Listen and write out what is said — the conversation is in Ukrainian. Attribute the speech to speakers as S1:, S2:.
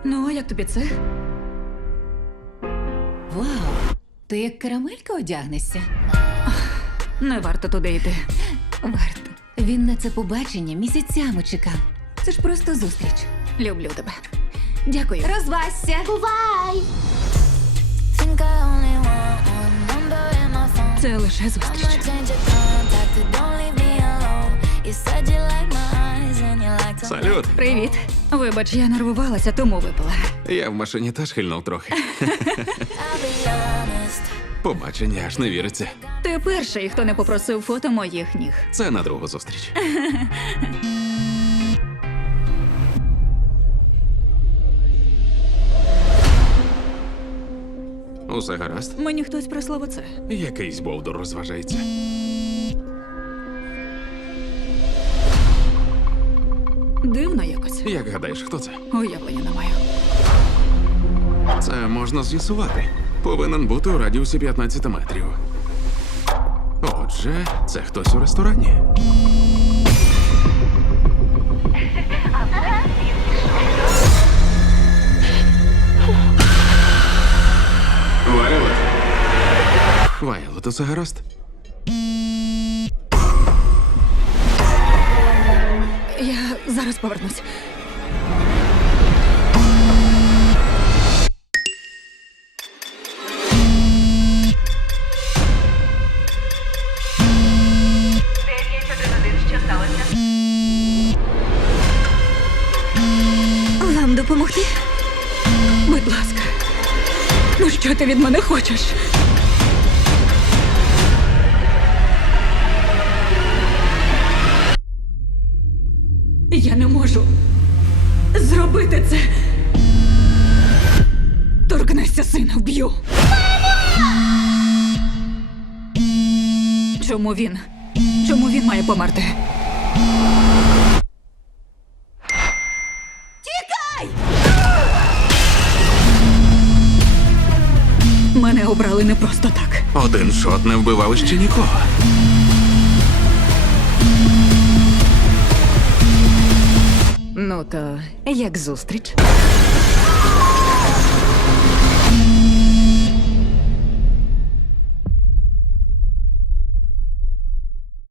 S1: Ну, а як тобі це?
S2: Вау, ти як карамелька одягнешся?
S1: Не варто туди йти.
S2: Варто. Він на це побачення місяцями чекав. Це ж просто зустріч.
S1: Люблю тебе. Дякую.
S2: Розвасся!
S3: Бувай! Think I only want one number in my phone.
S1: Це лише зустріч.
S3: I'ma change your contact, but don't leave me alone. You said you like my eyes and you like to...
S4: Салют!
S1: Привіт. Вибач, я нервувалася, тому випила.
S4: Я в машині теж хильнув трохи.
S3: I'll be honest.
S4: Побачення аж не віриться.
S1: Ти перший, хто не попросив фото моїх ніг.
S4: Це на другу зустріч. Усе гаразд?
S1: Мені хтось прислав оце.
S4: Якийсь бовдур розважається.
S1: Дивно якось.
S4: Як гадаєш, хто це?
S1: Уявлення не маю.
S4: Це можна з'ясувати. Повинен бути у радіусі 15 метрів. Отже, це хтось у ресторані. Вайлот. Вайлот, усе гаразд?
S1: Я зараз повернусь. Вам допомогти? Будь ласка. Ну що ти від мене хочеш? Я не можу зробити це. Торкнешся сина, вб'ю. Чому він? Чому він має померти? Тікай! Мене обрали не просто так.
S4: Один шот не вбивав ще нікого.
S2: Ну то як зустріч?